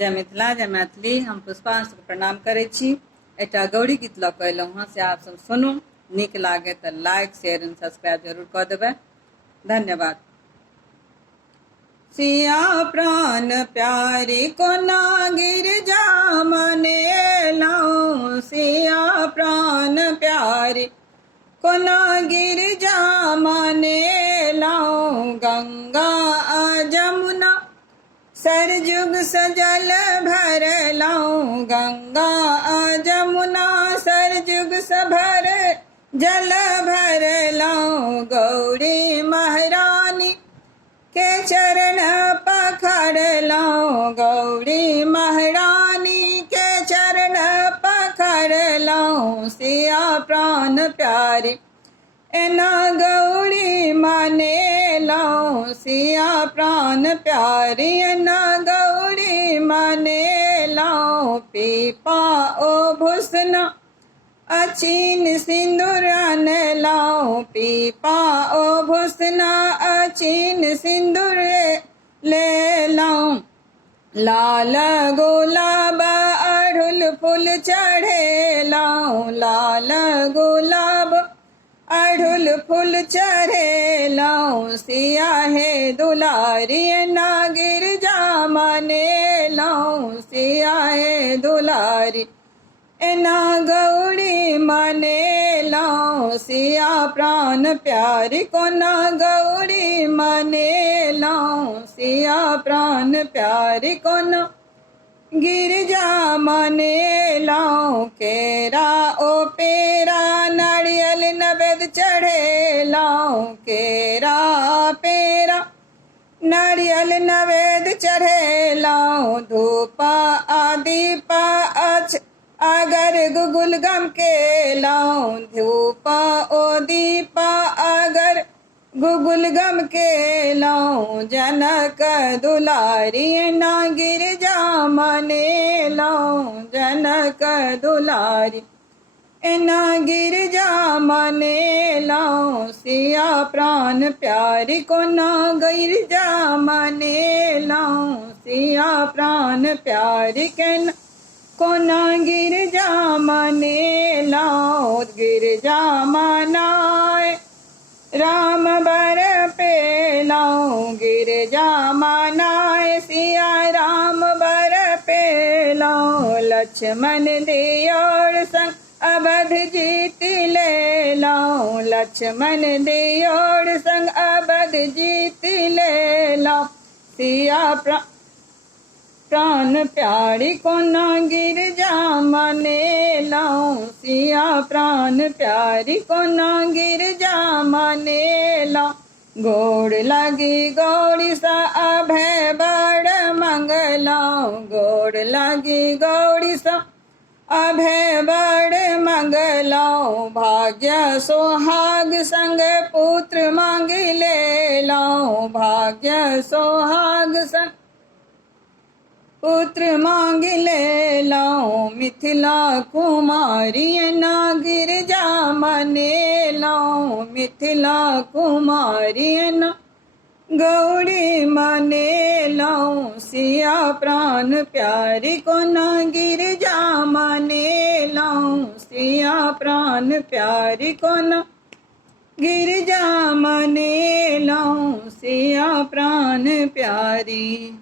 जय मिथिला जय मैथिली। हम पुष्पांश को प्रणाम करे छी। एकटा गौरी गीत लऽ कऽ अयलहुँ हँ, से आप सब सुनू। नीक लागे तो लाइक शेयर एंड सब्सक्राइब जरूर कऽ देबै। धन्यवाद। सिया प्राण प्यारी कोना गिरजा मनेलहुँ, सिया प्राण प्यारी कोना गिरजा मनेलहुँ। गंगा आ जमुना सरजुग सजल भरलहुँ, गंगा आ जमुना सरजुग सभर जल भरलहुँ। गौरी महारानी के चरण पखड़लहुँ, गौरी महारानी के चरण पखड़लहुँ। सिया प्राण प्यारी एना गौरी मनेलहुँ, सिया प्राण प्यारी एना गौरी मनेलहुँ। पीपा ओ भूषण अचीन सिंदूर अनलहुँ, पीपा ओ भूषण अचीन सिंदूर लेलहुँ। लाल गुलाब अड़हुल फूल चढ़ेलहुँ, लाल गुलाब अड़हुल फूल चढ़ेलहुँ। सिया हे दुलारी एना गिरजा मनेलहुँ, सिया हे दुलारी एना गौरी मनेलहुँ। सिया प्राण प्यारी कोना गौरी मनेलहुँ, सिया प्राण प्यारी कोना गिरजा मनेलहुँ। केरा ओ पेरा नारियल नवेद चढ़ेलहुँ, केरा पेरा नारियल नवेद चढ़ेलहुँ। धूप दीप अगर गुगुल गम केलहुँ, धूप ओ दीप अगर गुगुल गम केलहुँ। जनक दुलारी एना गिरजा मनेलहुँ, जनक दुलारी एना गिरजा मनेलहुँ। सिया प्राण प्यारी कोना गिरजा मनेलहुँ, सिया प्राण प्यारी केना कोना गिरजा मनेलहुँ। गिरजा मनाए राम बर पेलहुँ, गिरजा मनाए सिया राम बर पेलहुँ। लक्ष्मण दियोर संग अवध जीत लेलहुँ, लक्ष्मण दियोर संग अवध जीत लेलहुँ। सिया प्राण प्यारी कोना गिरजा मनेलहुँ, सिया प्राण प्यारी कोना गिरजा मनेलहुँ। गोड़ लगी गौरी सा अभय बड़ मंगलहुँ, गोड़ लगी गौरी सा अभय बड़ मंगलहुँ। भाग्य सोहाग संग पुत्र मांग लेलहुँ, भाग्य सोहाग संग पुत्र मांग लेलहुँ। मिथिला कुमारी एना गिरजा मनेलहुँ, मिथिला कुमारी एना गौरी मनेलहुँ। सिया प्राण प्यारी कोना गिरजा मनेलहुँ, सिया प्राण प्यारी कोना गिरजा मनेलहुँ। सिया प्राण प्यारी।